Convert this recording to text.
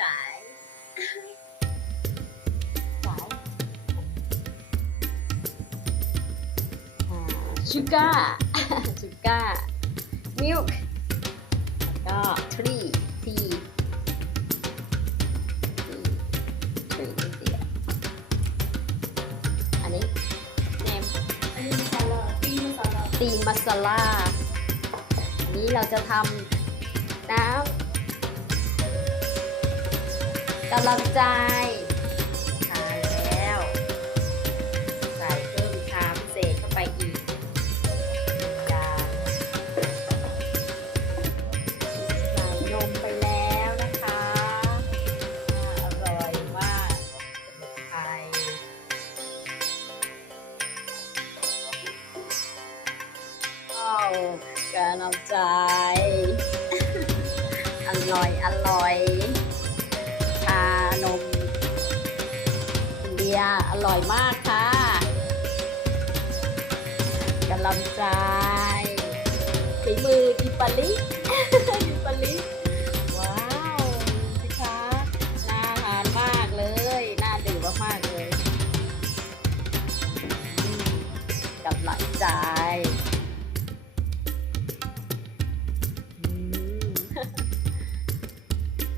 จ่ายจ่ายชูการ์ชูการ์มิลค์ก็ทรีทีทรีเดียอันนี้เนมอันนี้สลาตีมัสลาตีมัสลาอันนี้เราจะทำำลังใจทานแล้ว ใส่เพิ่มชามพิเศษเข้าไปอีกหนึ่งอย่างใส่นมไปแล้วนะคะน่าอร่อยมากสมุนไพรว้าวการนำใจ อร่อย อร่อย นมอินเดียอร่อยมากค่ะกำลังใจฝีมือดิปาลิดิปาลิว้าวสิคะน่าทานมากเลย น่าดื่มมากๆเลยอืมกำลังใจ